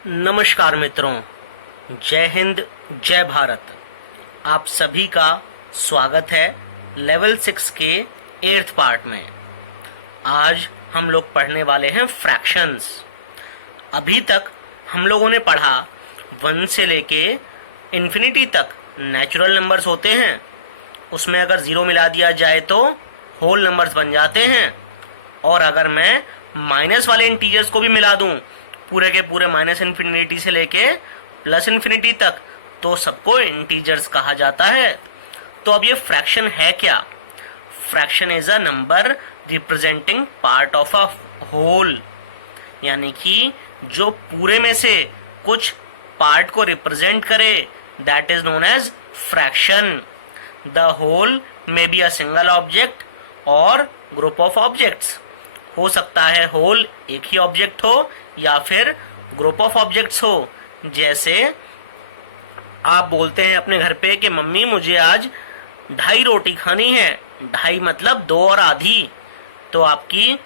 नमस्कार मित्रों, जय हिंद, जय भारत। आप सभी का स्वागत है लेवल 6 के 8th पार्ट में। आज हम लोग पढ़ने वाले हैं फ्रैक्शंस। अभी तक हम लोगों ने पढ़ा 1 से लेके इन्फिनिटी तक नेचुरल नंबर्स होते हैं, उसमें अगर 0 मिला दिया जाए तो होल नंबर्स बन जाते हैं। और अगर मैं माइनस वाले इंटीजर्स को भी मिला दूं, पूरे के पूरे माइनस इन्फिनिटी से लेके प्लस इन्फिनिटी तक, तो सबको इंटीजर्स कहा जाता है। तो अब ये फ्रैक्शन है क्या? Fraction is a number representing part of a whole, यानी कि जो पूरे में से कुछ पार्ट को रिप्रेजेंट करे, that is known as fraction. The whole may be a single object और ग्रुप ऑफ ऑब्जेक्ट्स। हो सकता है होल एक ही ऑब्जेक्ट हो या फिर ग्रुप ऑफ ऑब्जेक्ट्स हो। जैसे आप बोलते हैं अपने घर पे कि मम्मी मुझे आज 2.5 रोटी खानी है। 2.5 मतलब 2 और आधी, तो आपकी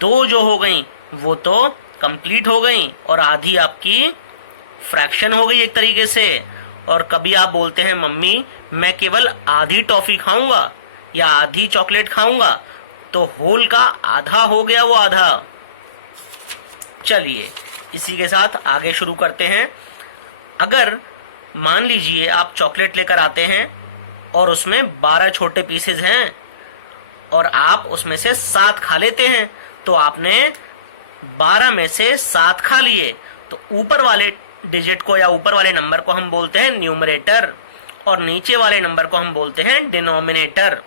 2 जो हो गई वो तो कंप्लीट हो गई और आधी आपकी फ्रैक्शन हो गई एक तरीके से। और कभी आप बोलते हैं मम्मी मैं केवल आधी टॉफी खाऊंगा या आधी चॉकलेट खाऊंगा, तो होल का आधा हो गया वो आधा। चलिए इसी के साथ आगे शुरू करते हैं। अगर मान लीजिए आप चॉकलेट लेकर आते हैं और उसमें 12 छोटे पीसेज हैं और आप उसमें से 7 खा लेते हैं, तो आपने 12 में से 7 खा लिए, तो ऊपर वाले डिजिट को या ऊपर वाले नंबर को हम बोलते हैं न्यूमरेटर और नीचे वाले नंबर को हम बोलते हैं डिनोमिनेटर।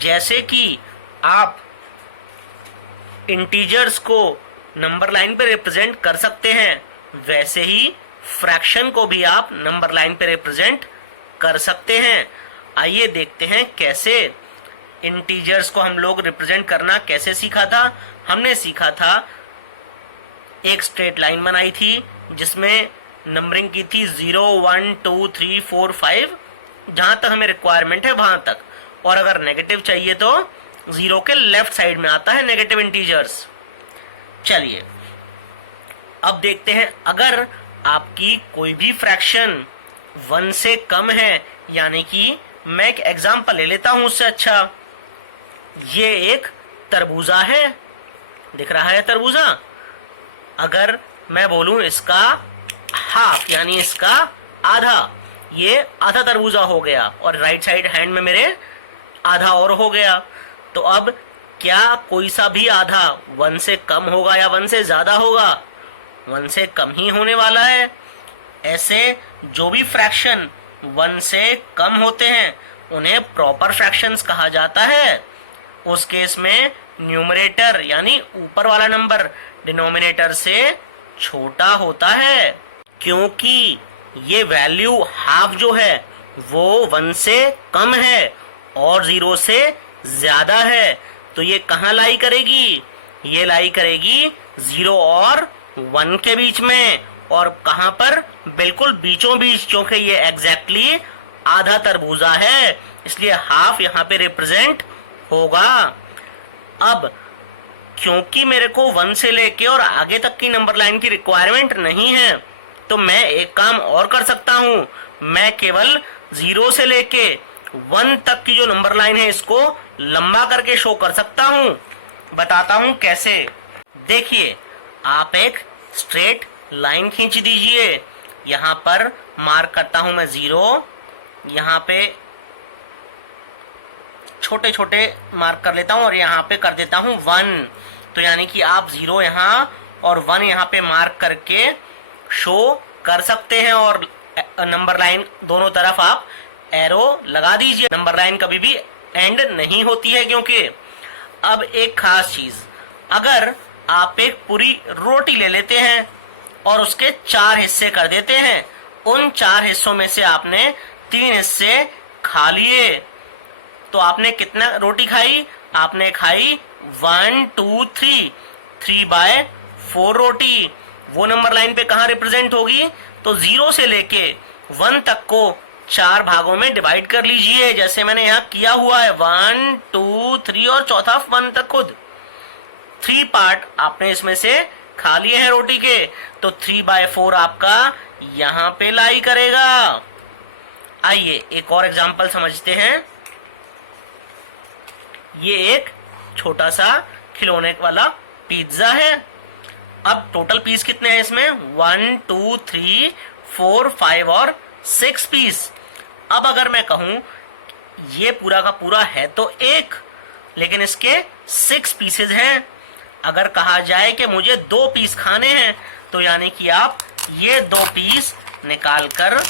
जैसे कि आप इंटीजर्स को नंबर लाइन पे रिप्रेजेंट कर सकते हैं, वैसे ही फ्रैक्शन को भी आप नंबर लाइन पे रिप्रेजेंट कर सकते हैं। आइए देखते हैं कैसे। इंटीजर्स को हम लोग रिप्रेजेंट करना कैसे सीखा था। हमने सीखा था, एक स्ट्रेट लाइन बनाई थी जिसमें नंबरिंग की थी 0 1 2 3 4 5, जहां तक हमें रिक्वायरमेंट है वहां तक। और अगर नेगेटिव चाहिए तो 0 के लेफ्ट साइड में आता है नेगेटिव इंटीजर्स। चलिए अब देखते हैं, अगर आपकी कोई भी फ्रैक्शन 1 से कम है, यानी कि मैं एक एग्जांपल ले लेता हूं उससे अच्छा। ये एक तरबूजा है, दिख रहा है तरबूजा। अगर मैं बोलूं इसका हाफ यानी इसका आधा, ये आधा तरबूजा हो गया और राइट साइड हैंड में मेरे आधा और हो गया। तो अब क्या कोई सा भी आधा 1 से कम होगा या 1 से ज्यादा होगा? 1 से कम ही होने वाला है। ऐसे जो भी फ्रैक्शन 1 से कम होते हैं उन्हें प्रॉपर फ्रैक्शंस कहा जाता है। उस केस में न्यूमरेटर यानी ऊपर वाला नंबर डिनोमिनेटर से छोटा होता है, क्योंकि ये वैल्यू हाफ जो है वो 1 से कम है और 0 से ज्यादा है। तो ये कहाँ लाई करेगी? ये लाई करेगी 0 और 1 के बीच में। और कहाँ पर? बिल्कुल बीचों बीच, क्योंकि ये एग्जैक्टली आधा तरबूजा है, इसलिए हाफ यहाँ पे रिप्रेजेंट होगा। अब क्योंकि मेरे को 1 से लेके और आगे तक की नंबर लाइन की रिक्वायरमेंट नहीं है, तो मैं एक काम और कर सकता हूँ। मैं केवल 0 से लेके 1 तक की जो नंबर लाइन है इसको लंबा करके शो कर सकता हूं। बताता हूं कैसे। देखिए, आप एक स्ट्रेट लाइन खींच दीजिए। यहां पर मार्क करता हूं मैं 0, यहां पे छोटे छोटे मार्क कर लेता हूं और यहां पे कर देता हूं 1। तो यानी कि आप 0 यहां और 1 यहां पे मार्क करके शो कर सकते हैं और नंबर लाइन दोनों तरफ आप एरो लगा दीजिए। नंबर लाइन कभी भी एंड नहीं होती है, क्योंकि अब एक खास चीज, अगर आप एक पूरी रोटी ले लेते हैं और उसके 4 हिस्से कर देते हैं, उन 4 हिस्सों में से आपने 3 हिस्से खा लिए, तो आपने कितना रोटी खाई? आपने खाई 1 2 3/4 रोटी। वो नंबर लाइन पे कहाँ रिप्रेजेंट होगी? तो 0 से लेके 1 तक को 4 भागों में डिवाइड कर लीजिए, जैसे मैंने यहाँ किया हुआ है। 1 2 3 और चौथा 1 तक खुद 3 पार्ट आपने इसमें से खा लिए हैं रोटी के, तो 3/4 आपका यहां पे लाई करेगा। आइए एक और एग्जांपल समझते हैं। ये एक छोटा सा खिलौने वाला पिज्जा है। अब टोटल पीस कितने हैं इसमें? 1 2 3 4 5 और 6 पीस। अब अगर मैं कहूं ये पूरा का पूरा है तो एक, लेकिन इसके 6 पीसेज हैं। अगर कहा जाए कि मुझे 2 पीस खाने हैं, तो यानी कि आप ये 2 पीस निकाल कर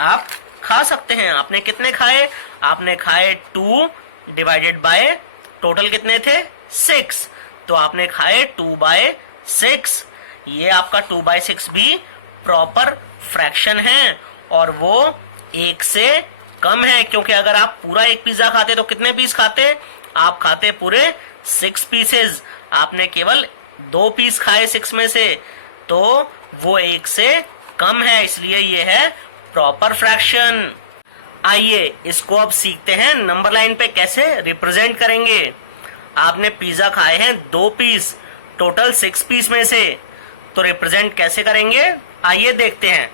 आप खा सकते हैं। आपने कितने खाए? आपने खाए 2 डिवाइडेड बाय टोटल कितने थे? 6। तो आपने खाए 2/6। ये आपका 2/6 भी प्रॉपर फ्रैक्शन है और वो 1 से कम है, क्योंकि अगर आप पूरा एक पिज्जा खाते तो कितने पीस खाते? आप खाते पूरे 6 पीसेज। आपने केवल 2 पीस खाए 6 में से, तो वो 1 से कम है, इसलिए ये है प्रॉपर फ्रैक्शन। आइए इसको अब सीखते हैं नंबर लाइन पे कैसे रिप्रेजेंट करेंगे। आपने पिज्जा खाए हैं 2 पीस, टोटल 6 पीस में से, तो रिप्रेजेंट कैसे करेंगे आइए देखते हैं।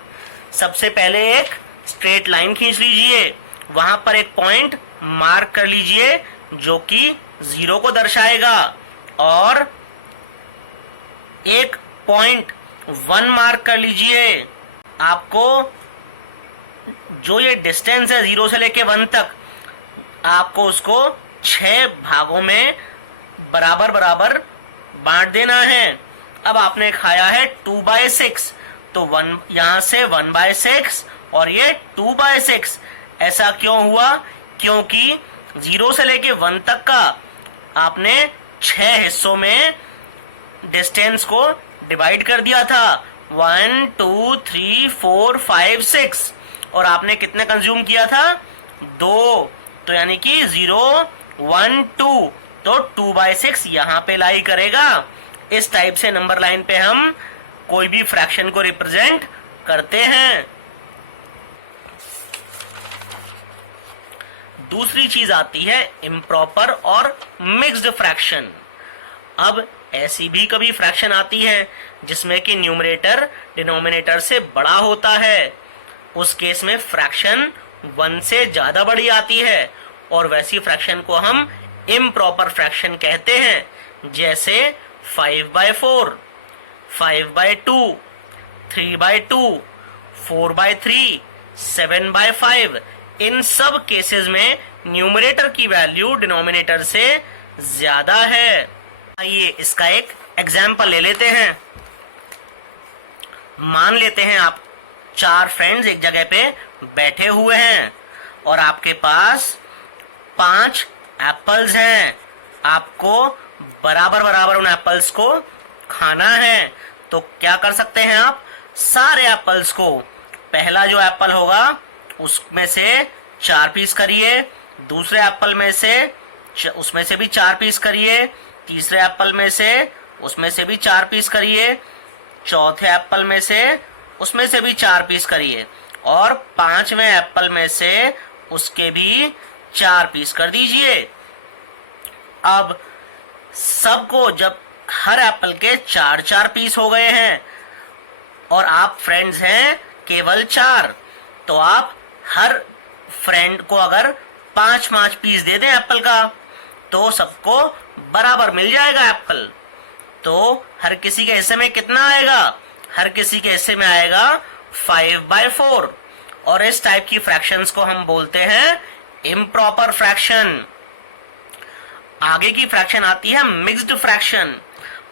सबसे पहले एक स्ट्रेट लाइन खींच लीजिए, वहां पर एक पॉइंट मार्क कर लीजिए जो कि 0 को दर्शाएगा, और एक पॉइंट 1 मार्क कर लीजिए। आपको जो ये डिस्टेंस है 0 से लेके 1 तक, आपको उसको 6 भागों में बराबर बराबर बांट देना है। अब आपने खाया है 2/6, तो 1 यहां से 1/6 और ये 2/6। ऐसा क्यों हुआ? क्योंकि 0 से लेके 1 तक का आपने 6 हिस्सों में डिस्टेंस को डिवाइड कर दिया था, 1 2 3 4 5 6, और आपने कितने कंज्यूम किया था? 2। तो यानी कि 0 1 2, तो 2/6 यहां पे लाई करेगा। इस टाइप से नंबर लाइन पे हम कोई भी फ्रैक्शन को रिप्रेजेंट करते हैं। दूसरी चीज आती है इम्प्रॉपर और मिक्स्ड फ्रैक्शन। अब ऐसी भी कभी फ्रैक्शन आती है जिसमें कि न्यूमरेटर डिनोमिनेटर से बड़ा होता है। उस केस में फ्रैक्शन 1 से ज्यादा बड़ी आती है, और वैसी फ्रैक्शन को हम इम्प्रॉपर फ्रैक्शन कहते हैं। जैसे 5/4, 5/2, 3/2, 4/3, 7/5। इन सब केसेस में न्यूमरेटर की वैल्यू डिनोमिनेटर से ज्यादा है। आइए इसका एक एग्जाम्पल ले लेते हैं। मान लेते हैं आप 4 फ्रेंड्स एक जगह पे बैठे हुए हैं और आपके पास 5 एप्पल्स हैं। आपको बराबर बराबर उन एप्पल्स को खाना है। तो क्या कर सकते हैं आप? सारे एप्पल्स को, पहला जो एप्पल होगा उसमें से 4 पीस करिए, दूसरे एप्पल में से उसमें से भी 4 पीस करिए, तीसरे एप्पल में से उसमें से भी 4 पीस करिए, चौथे एप्पल में से उसमें से भी 4 पीस करिए, और 5वें एप्पल में से उसके भी 4 पीस कर दीजिए। अब सबको जब हर एप्पल के 4-4 पीस हो गए हैं और आप फ्रेंड्स हैं केवल 4, तो आप हर फ्रेंड को अगर 5-5 पीस दे दें एप्पल का, तो सबको बराबर मिल जाएगा एप्पल। तो हर किसी के हिस्से में कितना आएगा? हर किसी के हिस्से में आएगा 5/4। और इस टाइप की फ्रैक्शंस को हम बोलते हैं इम्प्रॉपर फ्रैक्शन। आगे की फ्रैक्शन आती है mixed fraction.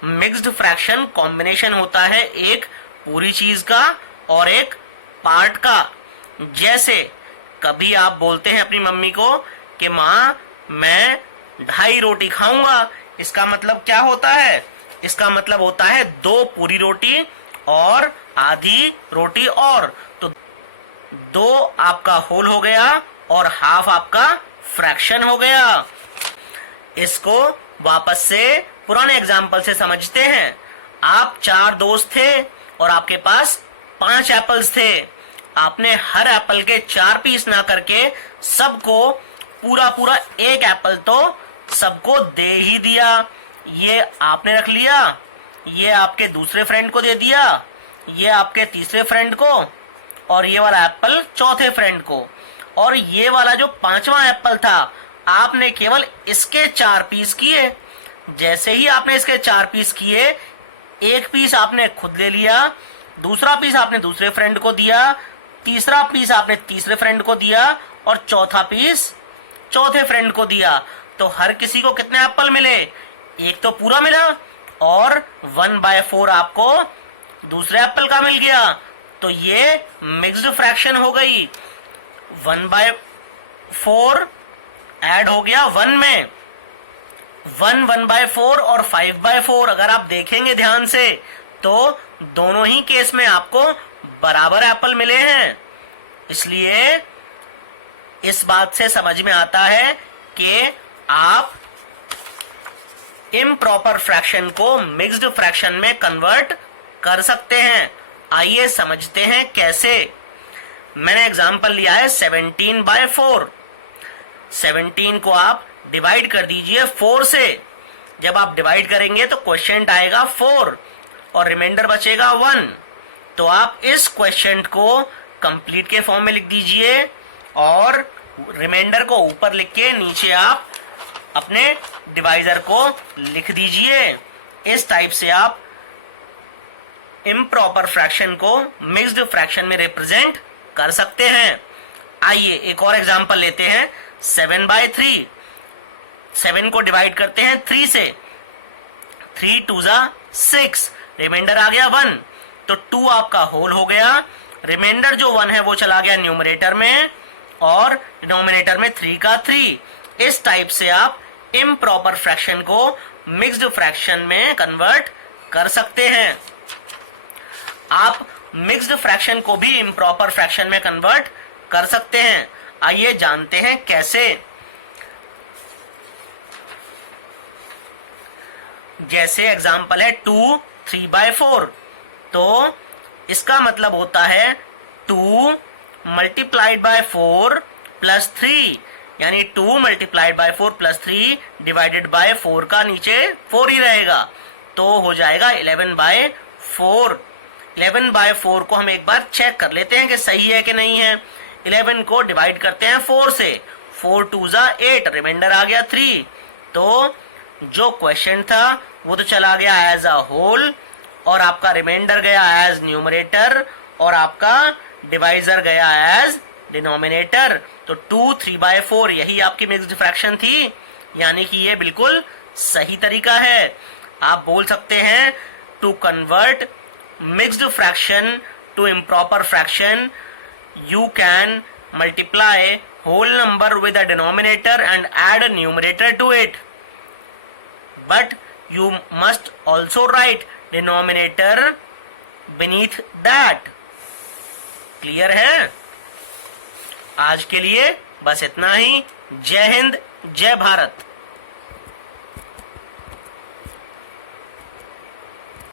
Mixed fraction combination होता है एक पूरी चीज का और एक पार्ट का। जैसे कभी आप बोलते हैं अपनी मम्मी को कि माँ मैं 2.5 रोटी खाऊंगा, इसका मतलब क्या होता है? इसका मतलब होता है 2 पूरी रोटी और आधी रोटी, और तो 2 आपका होल हो गया और हाफ आपका फ्रैक्शन हो गया। इसको वापस से पुराने एग्जाम्पल से समझते हैं। आप 4 दोस्त थे और आपके पास 5 एप्पल्स थे। आपने हर एप्पल के 4 पीस ना करके सबको पूरा पूरा एक एप्पल तो सबको दे ही दिया। ये आपने रख लिया, ये आपके दूसरे फ्रेंड को दे दिया, ये आपके तीसरे फ्रेंड को, और ये वाला एप्पल चौथे फ्रेंड को, और ये वाला जो पांचवा एप्पल था आपने केवल इसके 4 पीस किए। जैसे ही आपने इसके 4 पीस किए, एक पीस आपने खुद ले लिया, दूसरा पीस आपने दूसरे फ्रेंड को दिया, तीसरा पीस आपने तीसरे फ्रेंड को दिया, और चौथा पीस चौथे फ्रेंड को दिया। तो हर किसी को कितने एप्पल मिले? एक तो पूरा मिला, और 1/4 आपको दूसरे एप्पल का मिल गया। तो ये मिक्स्ड फ्रैक्शन हो गई। 1/4 ऐड हो गया 1 में, 1/4 और 5/4 अगर आप देखेंगे ध्यान से तो दोनों ही केस में आपको बराबर एप्पल मिले हैं। इसलिए इस बात से समझ में आता है कि आप इम्प्रॉपर फ्रैक्शन को मिक्स्ड फ्रैक्शन में कन्वर्ट कर सकते हैं। आइए समझते हैं कैसे। मैंने एग्जांपल लिया है 17/4। 17 को आप डिवाइड कर दीजिए 4 से। जब आप डिवाइड करेंगे तो क्वोशिएंट आएगा 4 और रिमाइंडर बचेगा 1। तो आप इस क्वोशिएंट को कंप्लीट के फॉर्म में लिख दीजिए और रिमाइंडर को ऊपर लिख के नीचे आप अपने डिवाइजर को लिख दीजिए। इस टाइप से आप इम्प्रॉपर फ्रैक्शन को मिक्स्ड फ्रैक्शन में रिप्रेजेंट कर सकते हैं। आइए एक और एग्जांपल लेते हैं 7/3। 7 को डिवाइड करते हैं 3 से। 3 2 6, रिमाइंडर आ गया 1, तो 2 आपका होल हो गया। रिमाइंडर जो 1 है वो चला गया न्यूमरेटर में और डिनोमिनेटर में 3 का 3। इस टाइप से आप इम्प्रॉपर फ्रैक्शन को मिक्स्ड फ्रैक्शन में कन्वर्ट कर सकते हैं। आप मिक्स्ड फ्रैक्शन को भी इम्प्रॉपर फ्रैक्शन में कन्वर्ट कर सकते हैं। आइए जानते हैं कैसे। जैसे एग्जांपल है 2 3/4, तो इसका मतलब होता है 2 मल्टीप्लाइड बाय 4 प्लस 3, यानी 2 multiplied by 4 plus 3 divided by 4 का नीचे 4 ही रहेगा, तो हो जाएगा 11/4। 11/4 को हम एक बार चेक कर लेते हैं कि सही है कि नहीं है। 11 को डिवाइड करते हैं 4 से। 4 2 8, रिमाइंडर आ गया 3। तो जो क्वेश्चन था वो तो चला गया एज अ होल और आपका रिमाइंडर गया एज न्यूमरेटर और आपका डिवाइजर गया एज डिनोमिनेटर। तो 2 3/4 यही आपकी मिक्स्ड फ्रैक्शन थी, यानी कि ये बिल्कुल सही तरीका है। आप बोल सकते हैं to convert mixed fraction to improper fraction you can multiply whole number with a denominator and add a numerator to it, but you must also write denominator beneath that. Clear है? आज के लिए बस इतना ही। जय हिंद, जय भारत।